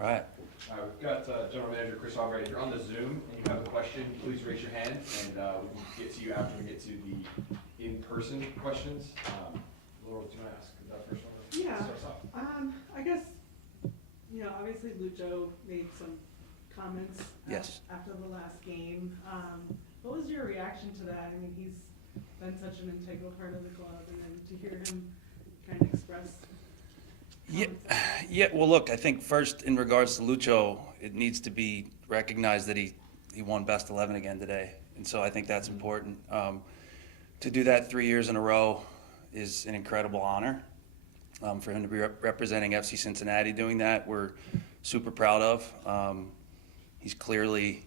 All right. All right, we've got General Manager Chris Albright. If you're on the Zoom and you have a question, please raise your hand, and we can get to you after we get to the in-person questions. Laura, what do you want to ask? That first one? Yeah. Starts off. I guess, obviously Lucho made some comments Yes. after the last game. What was your reaction to that? I mean, he's been such an integral part of the club, and then to hear him kind of express. Yeah. Well, look, I think first in regards to Lucho, it needs to be recognized that he won Best 11 again today, and so I think that's important. To do that 3 years in a row is an incredible honor. For him to be representing FC Cincinnati doing that, we're super proud of. He's clearly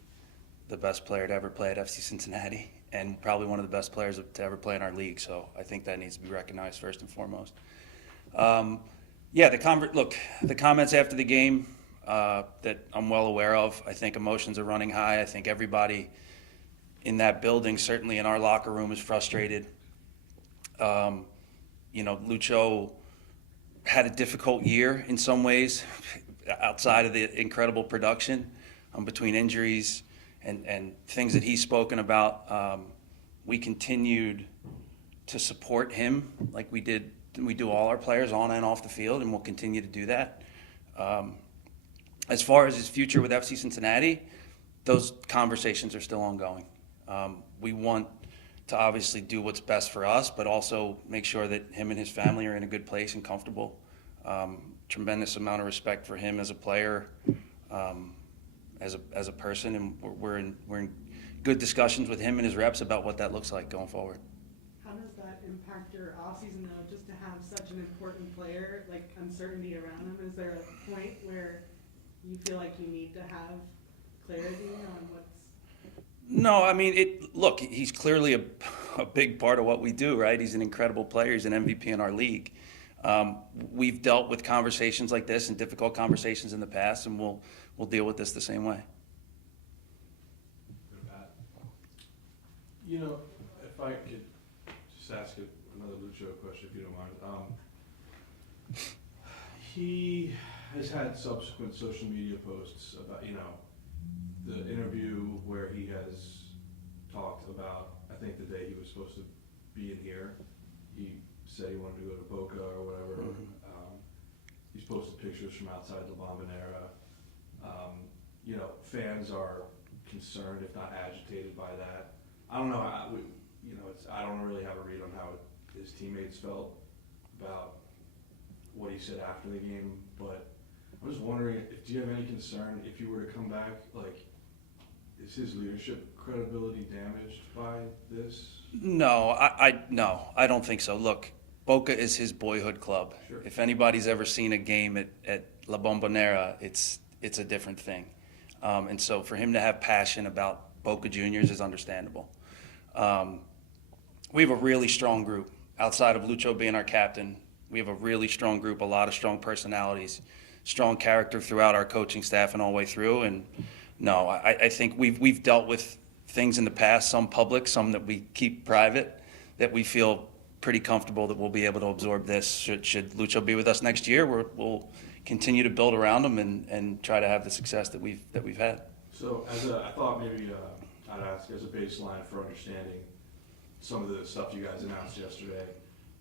the best player to ever play at FC Cincinnati, and probably one of the best players to ever play in our league. So I think that needs to be recognized first and foremost. The comments after the game that I'm well aware of. I think emotions are running high. I think everybody in that building, certainly in our locker room, is frustrated. Lucho had a difficult year in some ways, outside of the incredible production, between injuries and things that he's spoken about. We continued to support him like we do all our players on and off the field, and we'll continue to do that. As far as his future with FC Cincinnati, those conversations are still ongoing. We want to obviously do what's best for us, but also make sure that him and his family are in a good place and comfortable. Tremendous amount of respect for him as a player, as a person, and we're in good discussions with him and his reps about what that looks like going forward. How does that impact your offseason though, just to have such an important player, like uncertainty around him? Is there a point where you feel like you need to have clarity on what's... No, I mean, look, he's clearly a big part of what we do, right? He's an incredible player. He's an MVP in our league. We've dealt with conversations like this and difficult conversations in the past, and we'll deal with this the same way. If I could just ask another Lucho question, if you don't mind. He has had subsequent social media posts about, the interview where he has talked about, I think the day he was supposed to be in here, he said he wanted to go to Boca or whatever. Mm-hmm. He's posted pictures from outside the Bombonera. Fans are concerned, if not agitated by that. I don't know. I don't really have a read on how his teammates felt about what he said after the game, but I was wondering, do you have any concern if you were to come back? Like, is his leadership credibility damaged by this? No, I don't think so. Look, Boca is his boyhood club. Sure. If anybody's ever seen a game at La Bombonera, it's a different thing. And so for him to have passion about Boca Juniors is understandable. We have a really strong group. Outside of Lucho being our captain, we have a really strong group, a lot of strong personalities, strong character throughout our coaching staff and all the way through. And no, I think we've dealt with things in the past, some public, some that we keep private, that we feel pretty comfortable that we'll be able to absorb this. Should Lucho be with us next year, we'll continue to build around him and try to have the success that we've had. So I thought maybe I'd ask as a baseline for understanding some of the stuff you guys announced yesterday.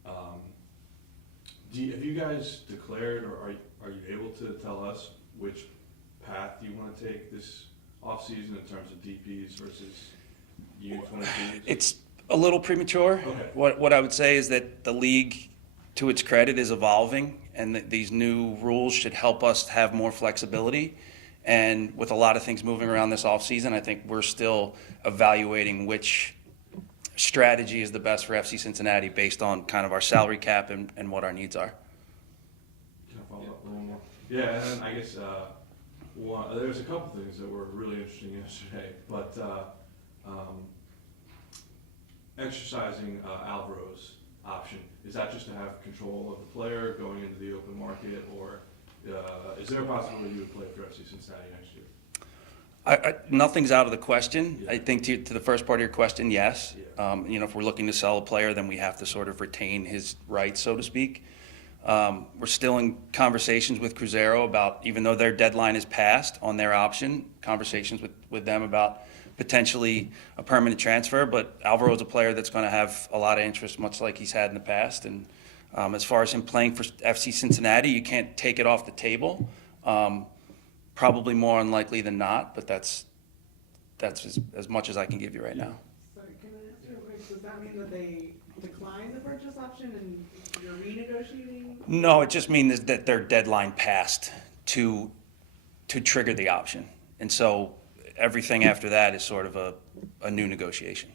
Have you guys declared, or are you able to tell us which path you want to take this offseason in terms of DPs versus U22s? It's a little premature. Okay. What I would say is that the league, to its credit, is evolving, and that these new rules should help us have more flexibility. And with a lot of things moving around this offseason, I think we're still evaluating which strategy is the best for FC Cincinnati based on kind of our salary cap and what our needs are. Can I follow up a little more? Yeah, and then I guess there's a couple things that were really interesting yesterday, but exercising Alvaro's option, is that just to have control of the player going into the open market, or is there a possibility you would play for FC Cincinnati next year? Nothing's out of the question. Yeah. I think to the first part of your question, yes. Yeah. If we're looking to sell a player, then we have to sort of retain his rights, so to speak. We're still in conversations with Cruzeiro about, even though their deadline is passed on their option, conversations with them about potentially a permanent transfer. But Alvaro is a player that's going to have a lot of interest, much like he's had in the past. And as far as him playing for FC Cincinnati, you can't take it off the table. Probably more unlikely than not, but that's as much as I can give you right now. Sorry, can I ask real quick, does that mean that they declined the purchase option and you're renegotiating? No, it just means that their deadline passed to trigger the option. And so everything after that is sort of a new negotiation.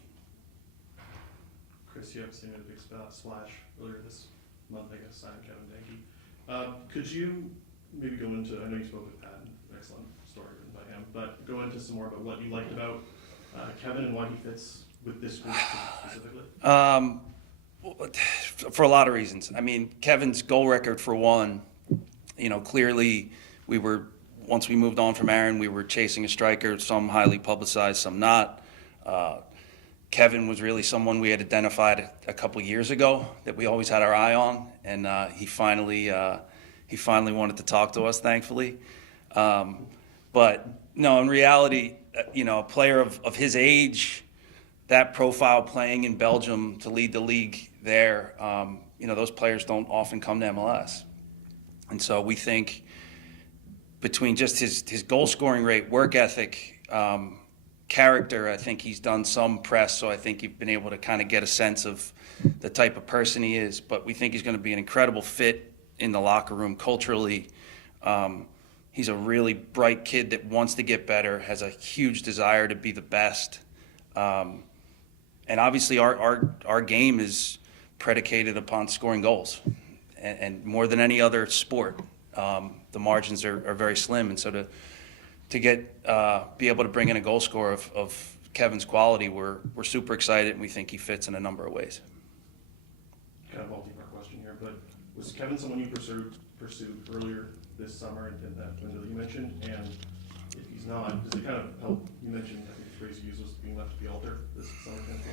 Chris, you obviously made a big splash earlier this month, I guess, signing Kevin Danke. Could you maybe go into, I know you spoke with Pat, an excellent story written by him, but go into some more about what you liked about Kevin and why he fits with this group specifically? For a lot of reasons. I mean, Kevin's goal record, for one, clearly once we moved on from Aaron, we were chasing a striker, some highly publicized, some not. Kevin was really someone we had identified a couple years ago that we always had our eye on, and he finally wanted to talk to us, thankfully. But no, in reality, a player of his age, that profile, playing in Belgium to lead the league there, those players don't often come to MLS. And so we think between just his goal scoring rate, work ethic, character, I think he's done some press, so I think you've been able to kind of get a sense of the type of person he is. But we think he's going to be an incredible fit in the locker room culturally. He's a really bright kid that wants to get better, has a huge desire to be the best. And obviously our game is predicated upon scoring goals. And more than any other sport, the margins are very slim. And so to be able to bring in a goal scorer of Kevin's quality, we're super excited, and we think he fits in a number of ways. Kind of multi-part question here, but was Kevin someone you pursued earlier this summer in that window that you mentioned? And if he's not, does it kind of help? You mentioned, I think the phrase you used was being left to the altar this summer transfer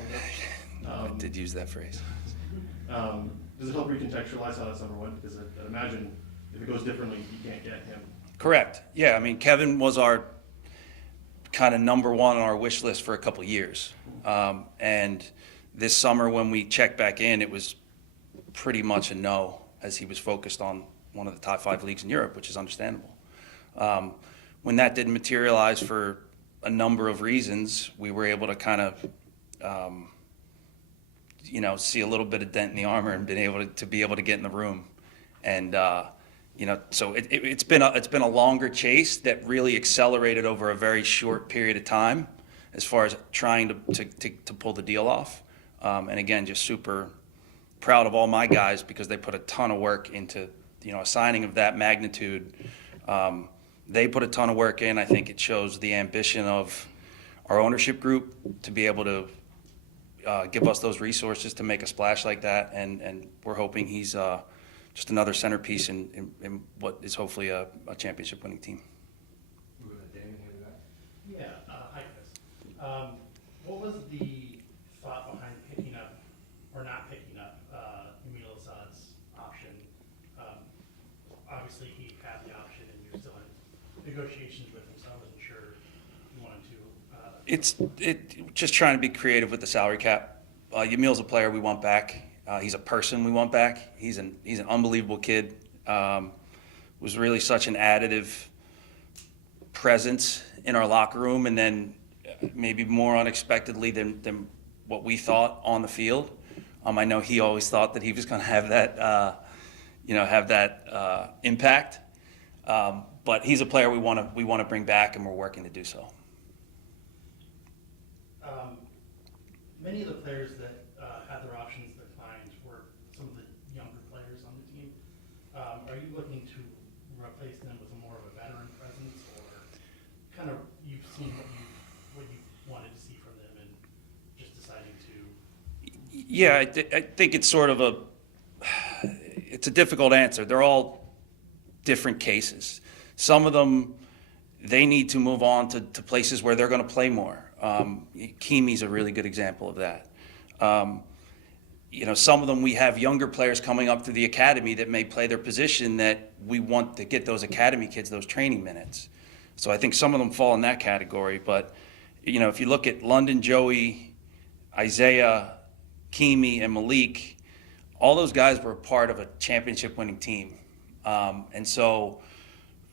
window. Did use that phrase. Does it help recontextualize how that summer went? Because I imagine if it goes differently, you can't get him. Correct. Yeah, I mean, Kevin was our kind of number one on our wish list for a couple of years. And this summer when we checked back in, it was pretty much a no, as he was focused on one of the top 5 leagues in Europe, which is understandable. When that didn't materialize for a number of reasons, we were able to kind of, see a little bit of dent in the armor and been able to be able to get in the room. And, so it's been a longer chase that really accelerated over a very short period of time as far as trying to pull the deal off. And again, just super proud of all my guys because they put a ton of work into, a signing of that magnitude. They put a ton of work in. I think it shows the ambition of our ownership group to be able to give us those resources to make a splash like that. And we're hoping he's just another centerpiece in what is hopefully a championship winning team. Yeah, hi Chris. What was the thought behind picking up or not picking up Emil Azad's option? Obviously he had the option and you're still in negotiations with him, so I wasn't sure you wanted to. It's just trying to be creative with the salary cap. Emil's a player we want back. He's a person we want back. He's an unbelievable kid. Was really such an additive presence in our locker room, and then maybe more unexpectedly than what we thought on the field. I know he always thought that he was going to have that, impact. But he's a player we want to bring back, and we're working to do so. Many of the players that had their options declined were some of the younger players on the team. Are you looking to replace them with more of a veteran presence, or kind of you've seen what you wanted to see from them and just deciding to? Yeah, I think it's sort of it's a difficult answer. They're all different cases. Some of them, they need to move on to places where they're going to play more. Kimi's a really good example of that. some of them, we have younger players coming up through the academy that may play their position that we want to get those academy kids those training minutes. So I think some of them fall in that category. But, if you look at London, Joey, Isaiah, Kimi, and Malik, all those guys were a part of a championship-winning team. And so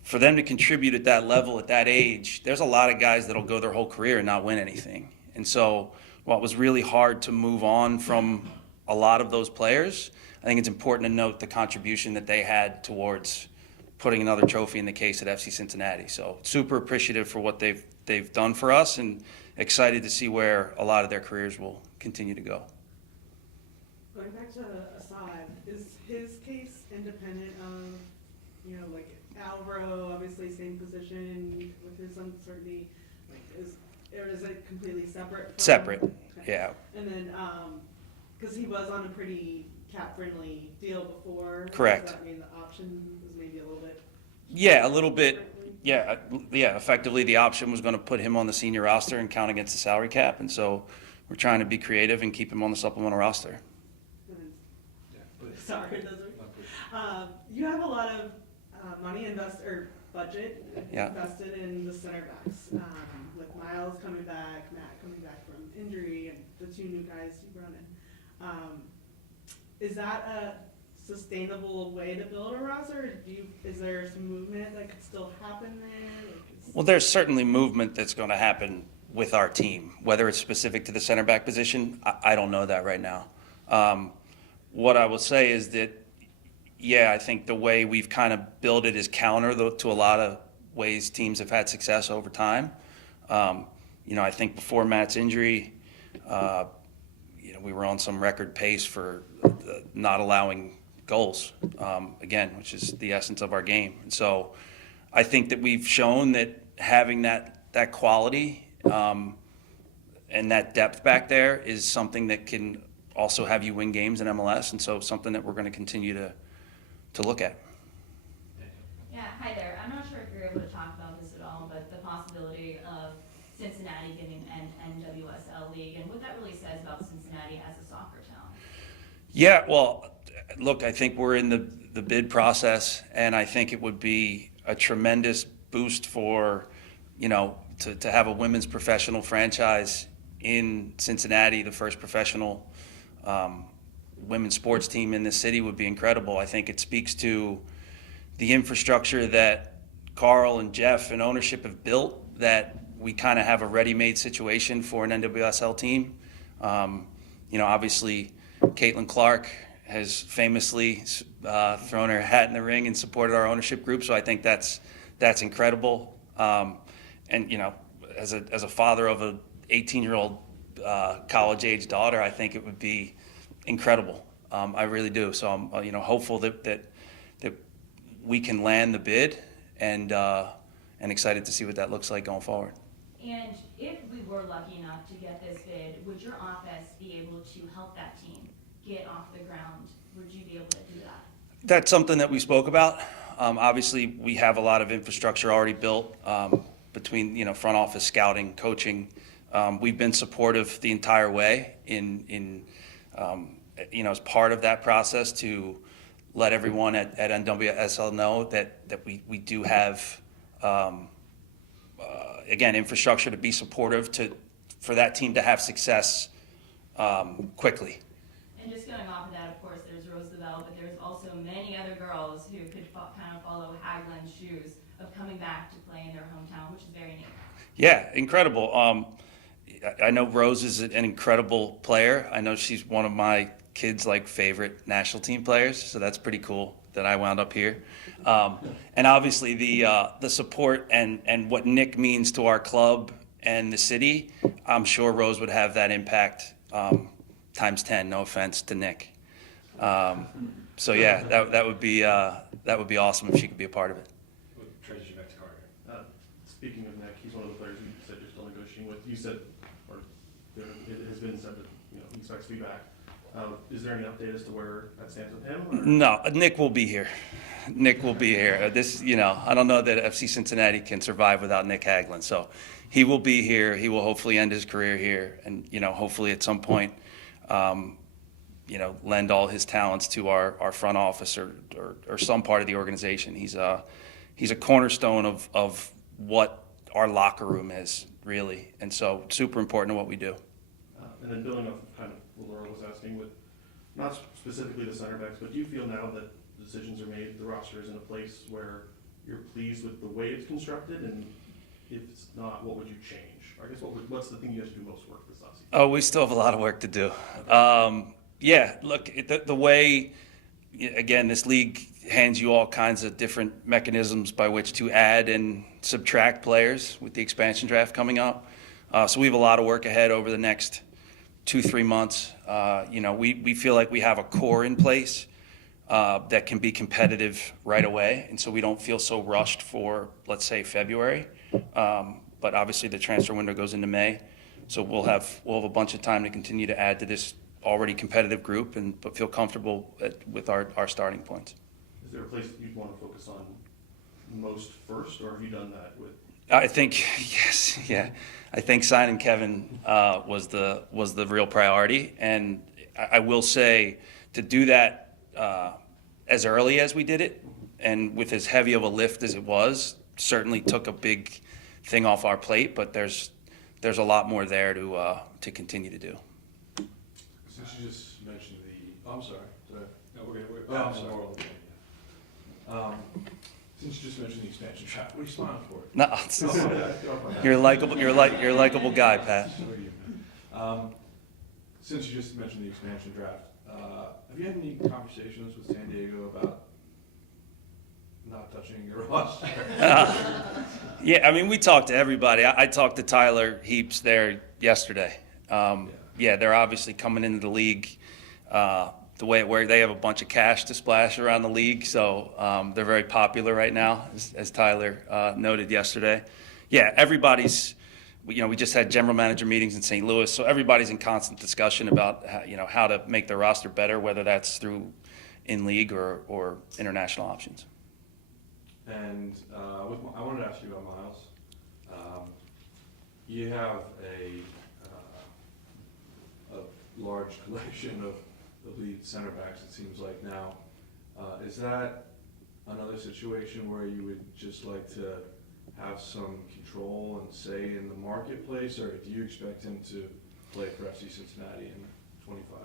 for them to contribute at that level, at that age, there's a lot of guys that'll go their whole career and not win anything. And so while it was really hard to move on from a lot of those players, I think it's important to note the contribution that they had towards putting another trophy in the case at FC Cincinnati. So super appreciative for what they've done for us, and excited to see where a lot of their careers will continue to go. Going back to Assad, is his case independent of, like Alvaro, obviously same position with his uncertainty, or is it completely separate? Separate, Okay. yeah. And then, because he was on a pretty cap-friendly deal before. Correct. Does that mean the option was maybe a little bit? Yeah, a little bit. Yeah, effectively the option was going to put him on the senior roster and count against the salary cap, and so we're trying to be creative and keep him on the supplemental roster. Sorry, those are, you have a lot of money budget Yeah. invested in the center backs, with Miles coming back, Matt coming back from injury, and the two new guys you brought in. Is that a sustainable way to build a roster? Or is there some movement that could still happen there? Well, there's certainly movement that's going to happen with our team. Whether it's specific to the center back position, I don't know that right now. What I will say is that, I think the way we've kind of built it is counter to a lot of ways teams have had success over time. I think before Matt's injury, we were on some record pace for not allowing goals, again, which is the essence of our game. And so I think that we've shown that having that quality and that depth back there is something that can also have you win games in MLS, and so something that we're going to continue to look at. Yeah, hi there. I'm not sure if you're able to talk about this at all, but the possibility of Cincinnati getting an NWSL league and what that really says about Cincinnati as a soccer town. Yeah, well, look, I think we're in the bid process, and I think it would be a tremendous boost for, to have a women's professional franchise in Cincinnati. The first professional women's sports team in this city would be incredible. I think it speaks to the infrastructure that Carl and Jeff and ownership have built, that we kind of have a ready-made situation for an NWSL team. Obviously, Caitlin Clark has famously thrown her hat in the ring and supported our ownership group, so I think that's incredible. As a father of an 18-year-old college-age daughter, I think it would be incredible. I really do. So I'm hopeful that we can land the bid, and excited to see what that looks like going forward. And if we were lucky enough to get this bid, would your office be able to help that team get off the ground? Would you be able to do that? That's something that we spoke about. Obviously, we have a lot of infrastructure already built between front office, scouting, coaching. We've been supportive the entire way in as part of that process to let everyone at NWSL know that we do have again infrastructure to be supportive for that team to have success quickly. And just going off of that, of course, there's Roosevelt, but there's also many other girls who could kind of follow Hagland's shoes of coming back to play in their hometown, which is very neat. Yeah, incredible. I know Rose is an incredible player. I know she's one of my kids' favorite national team players, so that's pretty cool that I wound up here. And obviously the support and what Nick means to our club and the city, I'm sure Rose would have that impact times 10. No offense to Nick. So yeah, that would be awesome if she could be a part of it. What transitions you back to Carter? Speaking of Nick, he's one of the players you said you're still negotiating with. You said, or it has been said that he expects to be back. Is there any update as to where that stands with him? Or? No, Nick will be here. Nick will be here. I don't know that FC Cincinnati can survive without Nick Hagland. So he will be here. He will hopefully end his career here, and hopefully at some point lend all his talents to our front office or some part of the organization. He's a cornerstone of what our locker room is, really. And so super important to what we do. And then building off of kind of what Laura was asking with, not specifically the center backs, but do you feel now that decisions are made, the roster is in a place where you're pleased with the way it's constructed? And if it's not, what would you change? I guess what's the thing you guys do most work this offseason? Oh, we still have a lot of work to do. Yeah, look, the way, again, this league hands you all kinds of different mechanisms by which to add and subtract players with the expansion draft coming up. So we have a lot of work ahead over the next 2-3 months. We feel like we have a core in place that can be competitive right away, and so we don't feel so rushed for, let's say, February. But obviously the transfer window goes into May, so we'll have a bunch of time to continue to add to this already competitive group, but feel comfortable with our starting points. Is there a place that you'd want to focus on most first, or have you done that with? I think yes, yeah. I think signing Kevin was the real priority, and I will say to do that as early as we did it, and with as heavy of a lift as it was, certainly took a big thing off our plate. But there's a lot more there to continue to do. Since you just mentioned I'm sorry. No, we're good. Oh, I'm sorry. Since you just mentioned the expansion draft, what are you smiling for? No, you're a likable guy, Pat. Since you just mentioned the expansion draft, have you had any conversations with San Diego about not touching your roster? Yeah, I mean, we talked to everybody. I talked to Tyler Heaps there yesterday. Yeah, they're obviously coming into the league the way it works. They have a bunch of cash to splash around the league, so they're very popular right now, as Tyler noted yesterday. Yeah, everybody's, we just had general manager meetings in St. Louis, so everybody's in constant discussion about, how to make their roster better, whether that's through in-league or international options. And I wanted to ask you about Miles. You have a large collection of elite center backs, it seems like now. Is that another situation where you would just like to have some control and say in the marketplace, or do you expect him to play for FC Cincinnati in 25?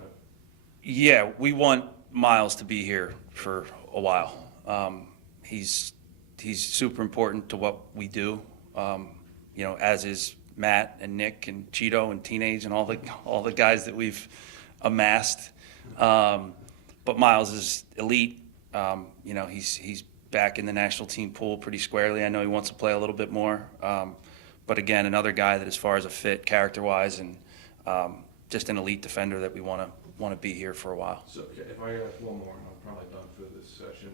Yeah, we want Miles to be here for a while. He's super important to what we do, as is Matt and Nick and Cheeto and Teenage and all the guys that we've amassed. But Miles is elite. He's back in the national team pool pretty squarely. I know he wants to play a little bit more. But again, another guy that, as far as a fit character-wise and just an elite defender, that we want to be here for a while. So if I ask one more, I'm probably done for this session.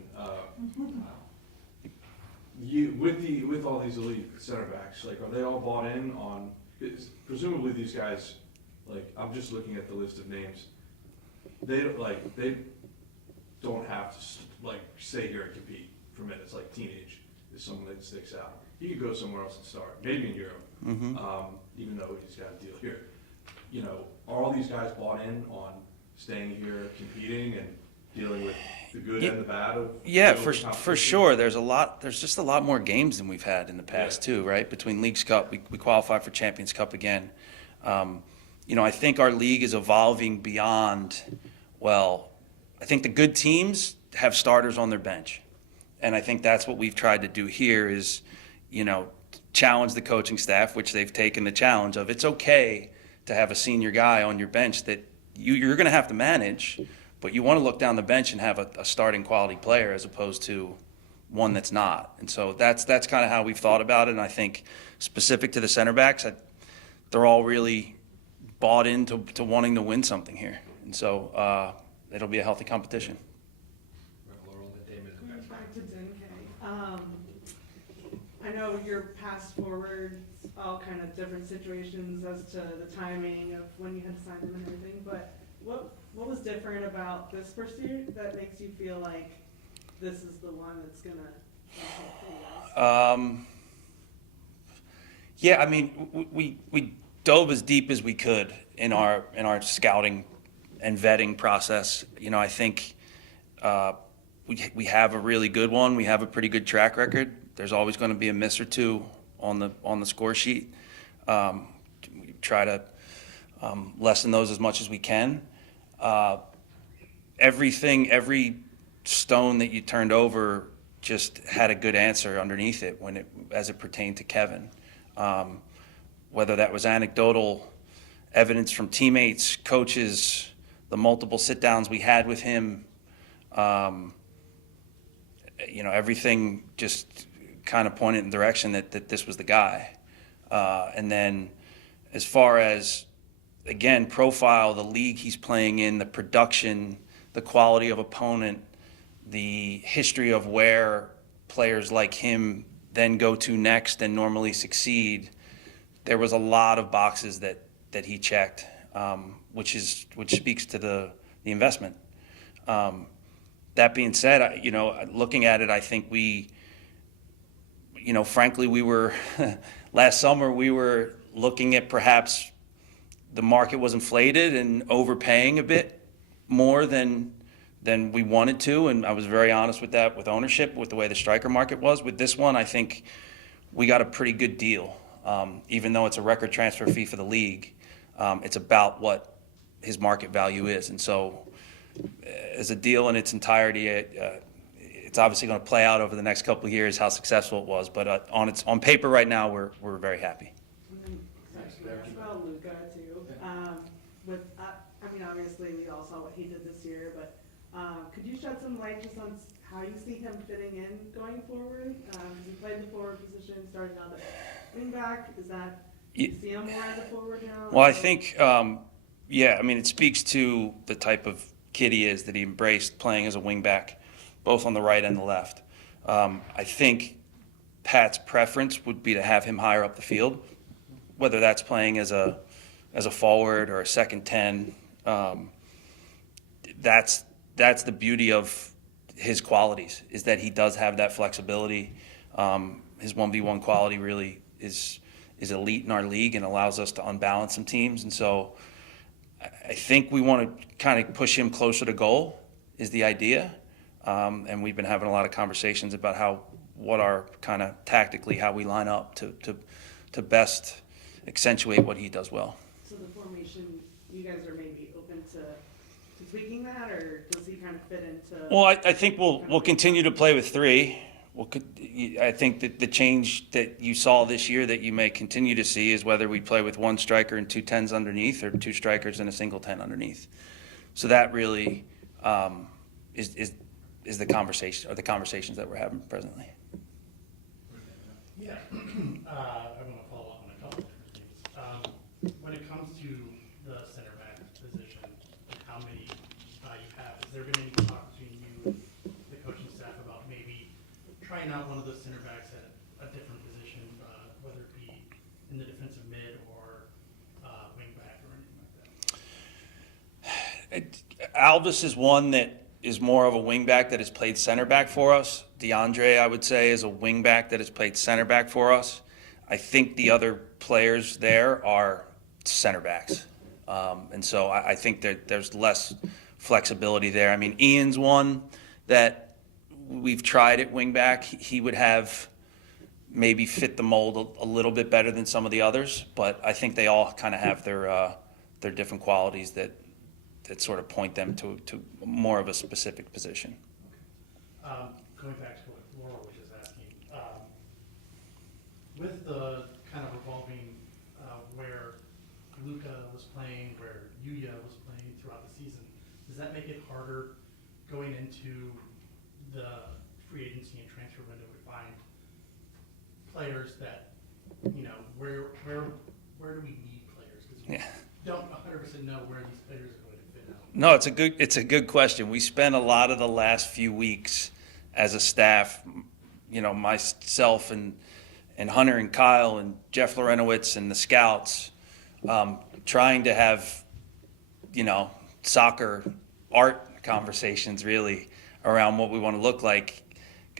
With all these elite center backs, are they all bought in on? Presumably these guys, I'm just looking at the list of names. They don't have to stay here and compete for minutes. Like Teenage is someone that sticks out. He could go somewhere else and start, maybe in Europe, even though he's got a deal here. Are all these guys bought in on staying here, competing, and dealing with the good and the bad of? Yeah, for sure. There's just a lot more games than we've had in the past too, right? Between Leagues Cup, we qualify for Champions Cup again. I think our league is evolving beyond. I think the good teams have starters on their bench, and I think that's what we've tried to do here is, challenge the coaching staff, which they've taken the challenge of. It's okay to have a senior guy on your bench that you're going to have to manage, but you want to look down the bench and have a starting quality player as opposed to one that's not. And so that's kind of how we've thought about it. And I think specific to the center backs, they're all really bought into wanting to win something here. And so it'll be a healthy competition. Back to Denke. I know your past forwards, all kind of different situations as to the timing of when you had to sign them and everything, but what was different about this pursuit that makes you feel like this is the one that's gonna help you guys? Yeah, I mean, we dove as deep as we could in our scouting and vetting process. I think we have a really good one. We have a pretty good track record. There's always going to be a miss or two on the score sheet. We try to lessen those as much as we can. Every stone that you turned over just had a good answer underneath it as it pertained to Kevin. Whether that was anecdotal evidence from teammates, coaches, the multiple sit-downs we had with him, everything just kind of pointed in the direction that this was the guy. And then as far as, again, profile, the league he's playing in, the production, the quality of opponent, the history of where players like him then go to next and normally succeed, there was a lot of boxes that he checked, which speaks to the investment. That being said, looking at it, I think frankly, we were last summer we were looking at perhaps the market was inflated and overpaying a bit more than we wanted to, and I was very honest with that with ownership, with the way the striker market was. With this one, I think we got a pretty good deal. Even though it's a record transfer fee for the league, it's about what his market value is. And so as a deal in its entirety, it's obviously going to play out over the next couple of years how successful it was. But on paper right now, we're very happy. Sorry, can I ask about Luca too? Obviously we all saw what he did this year, but could you shed some light just on how you see him fitting in going forward? He played the forward position, started out at wing back. Is that, do you see him more as a forward now? Well, I think, it speaks to the type of kid he is, that he embraced playing as a wing back, both on the right and the left. I think Pat's preference would be to have him higher up the field, whether that's playing as a forward or a second 10. That's the beauty of his qualities, is that he does have that flexibility. His 1v1 quality really is elite in our league and allows us to unbalance some teams. And so I think we want to kind of push him closer to goal is the idea. And we've been having a lot of conversations about what our kind of tactically how we line up to best accentuate what he does well. So the formation, you guys are maybe open to tweaking that, or does he kind of fit into? Well, I think we'll continue to play with three. I think that the change that you saw this year that you may continue to see is whether we play with one striker and two 10s underneath, or two strikers and a single 10 underneath. So that really is the conversation, or the conversations that we're having presently. Yeah, I want to follow up on a couple of different things. When it comes to the center back position, and how many you have, has there been any talk between you, the coaching staff, about maybe trying out one of those center backs at a different position, whether it be in the defensive mid or wing back or anything like that? Alvis is one that is more of a wing back that has played center back for us. DeAndre, I would say, is a wing back that has played center back for us. I think the other players there are center backs. And so I think that there's less flexibility there. I mean, Ian's one that we've tried at wing back. He would have maybe fit the mold a little bit better than some of the others, but I think they all kind of have their different qualities that sort of point them to more of a specific position. Going back to what Laura was just asking, with the kind of revolving where Luca was playing, where Yuya was playing throughout the season, does that make it harder going into the free agency and transfer window to find players that, where do we need players? Because we don't 100% know where these players are going to fit out. No, it's a good question. We spent a lot of the last few weeks as a staff, myself and Hunter and Kyle and Jeff Lorenowitz and the scouts, trying to have, soccer art conversations really around what we want to look like,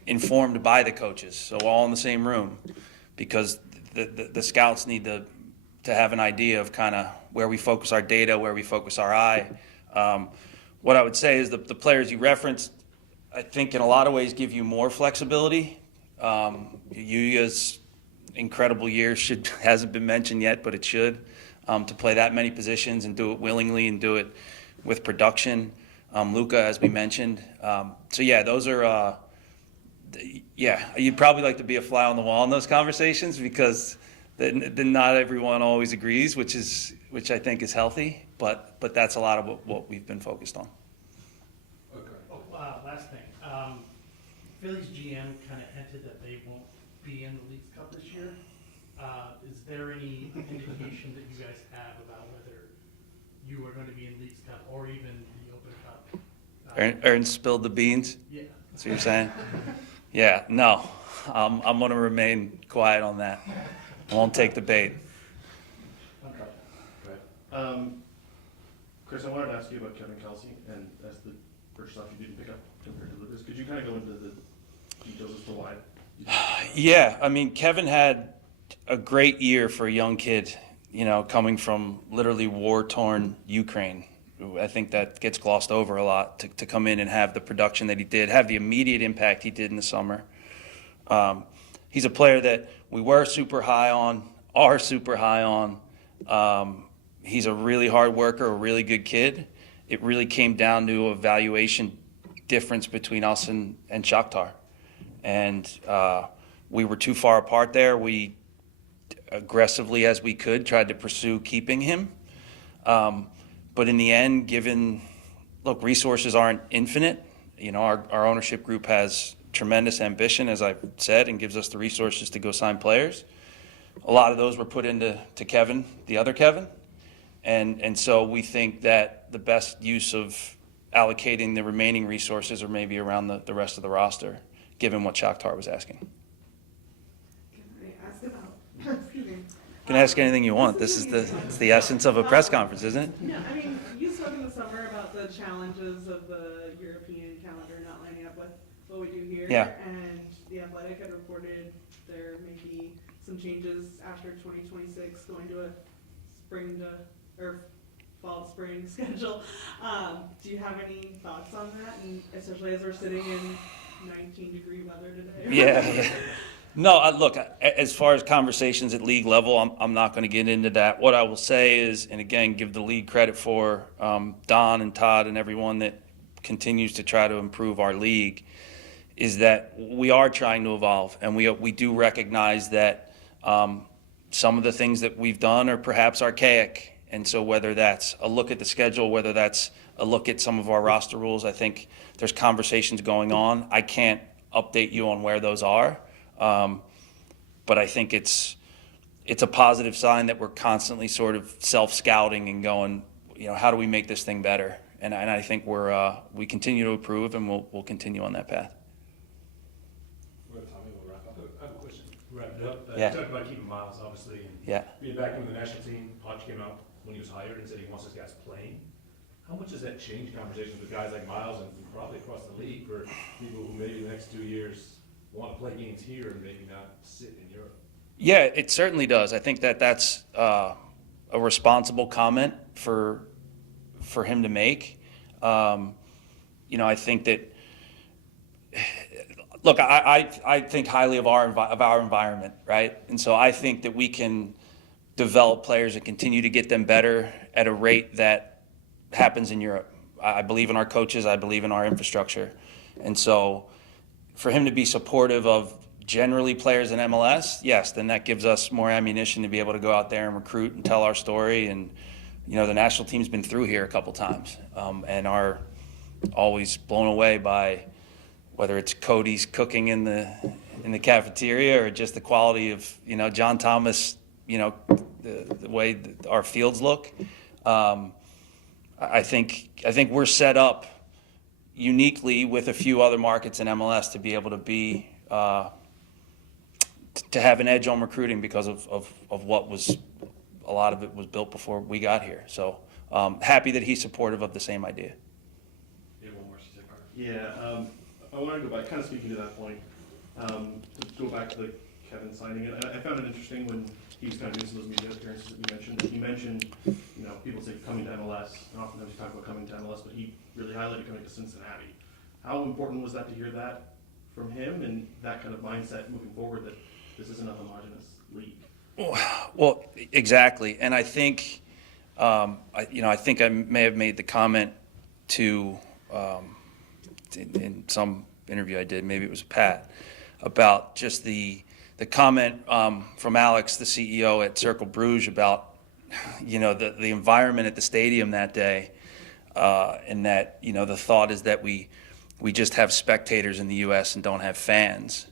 informed by the coaches. So all in the same room, because the scouts need to have an idea of kind of where we focus our data, where we focus our eye. What I would say is the players you referenced, I think in a lot of ways give you more flexibility. Yuya's incredible year hasn't been mentioned yet, but it should, to play that many positions and do it willingly and do it with production. Luca, as we mentioned. So yeah, those are, you'd probably like to be a fly on the wall in those conversations because then not everyone always agrees, which I think is healthy, but that's a lot of what we've been focused on. Okay. Last thing, Philly's GM kind of hinted that they won't be in the Leagues Cup this year. Is there any indication that you guys have about whether you are going to be in Leagues Cup or even the Open Cup? Aaron spilled the beans? Yeah. That's what you're saying? Yeah, no. I'm going to remain quiet on that. I won't take the bait. Chris, I wanted to ask you about Kevin Kelsey, and that's the first off you didn't pick up compared to Lucas. Could you kind of go into the details as to why? Yeah, I mean, Kevin had a great year for a young kid, coming from literally war-torn Ukraine. I think that gets glossed over a lot to come in and have the production that he did, have the immediate impact he did in the summer. He's a player that we were super high on, are super high on. He's a really hard worker, a really good kid. It really came down to a valuation difference between us and Shakhtar. And we were too far apart there. We aggressively as we could tried to pursue keeping him. But in the end, resources aren't infinite. Our ownership group has tremendous ambition, as I've said, and gives us the resources to go sign players. A lot of those were put into Kevin, the other Kevin. And so we think that the best use of allocating the remaining resources are maybe around the rest of the roster, given what Shakhtar was asking. Can I ask about, excuse me. You can ask anything you want. It's the essence of a press conference, isn't it? Yeah, I mean, you spoke in the summer about the challenges of the European calendar not lining up with what we do here. Yeah. And The Athletic had reported there may be some changes after 2026 going to a fall spring schedule. Do you have any thoughts on that? And especially as we're sitting in 19-degree weather today. Yeah. No, look, as far as conversations at league level, I'm not going to get into that. What I will say is, and again, give the league credit for Don and Todd and everyone that continues to try to improve our league, is that we are trying to evolve. And we do recognize that some of the things that we've done are perhaps archaic. And so whether that's a look at the schedule, whether that's a look at some of our roster rules, I think there's conversations going on. I can't update you on where those are. But I think it's a positive sign that we're constantly sort of self-scouting and going, how do we make this thing better? And I think we continue to improve, and we'll continue on that path. We're at Tommy, we'll wrap up. I have a question. Wrap it up. Yeah. You talked about keeping Miles, obviously, and Yeah. being back in the national team. Hodge came out when he was hired and said he wants his guys playing. How much does that change conversations with guys like Miles and probably across the league for people who maybe the next 2 years want to play games here and maybe not sit in Europe? Yeah, it certainly does. I think that's a responsible comment for him to make. I think that. Look, I think highly of our environment, right? And so I think that we can develop players and continue to get them better at a rate that happens in Europe. I believe in our coaches. I believe in our infrastructure. And so for him to be supportive of generally players in MLS, yes, then that gives us more ammunition to be able to go out there and recruit and tell our story. And, the national team's been through here a couple times and are always blown away by whether it's Cody's cooking in the cafeteria or just the quality of, John Thomas, the way our fields look. I think we're set up uniquely with a few other markets in MLS to be able to be to have an edge on recruiting because of what was a lot of it was built before we got here. So happy that he's supportive of the same idea. Yeah, one more, she said, Carter. Yeah, I wanted to go back, kind of speaking to that point, to go back to the Kevin signing it. I found it interesting when he was kind of doing some of those media appearances that you mentioned, you know, people say coming to MLS, and oftentimes you talk about coming to MLS, but he really highlighted coming to Cincinnati. How important was that to hear that from him and that kind of mindset moving forward that this isn't a homogenous league? Well, exactly. And I think, I think I may have made the comment to, in some interview I did, maybe it was Pat, about just the comment from Alex, the CEO at Cercle Bruges, about, the environment at the stadium that day, and that, the thought is that we just have spectators in the U.S. and don't have fans.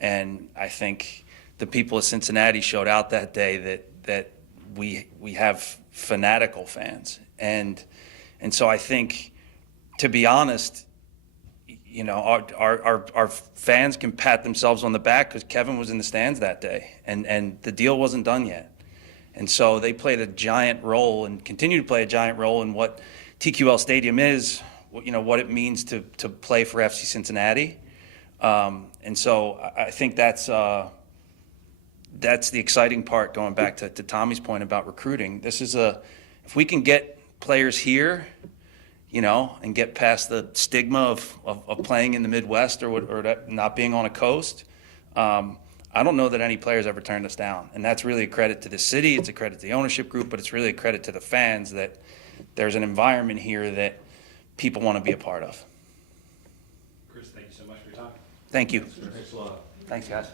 And I think the people of Cincinnati showed out that day that we have fanatical fans. And so I think, to be honest, our fans can pat themselves on the back because Kevin was in the stands that day, and the deal wasn't done yet. And so they played a giant role and continue to play a giant role in what TQL Stadium is, what it means to play for FC Cincinnati. And so I think that's the exciting part, going back to Tommy's point about recruiting. This is if we can get players here, and get past the stigma of playing in the Midwest or not being on a coast, I don't know that any players ever turned us down. And that's really a credit to the city, it's a credit to the ownership group, but it's really a credit to the fans that there's an environment here that people want to be a part of. Chris, thank you so much for your time. Thank you. Thanks a lot. Thanks, guys.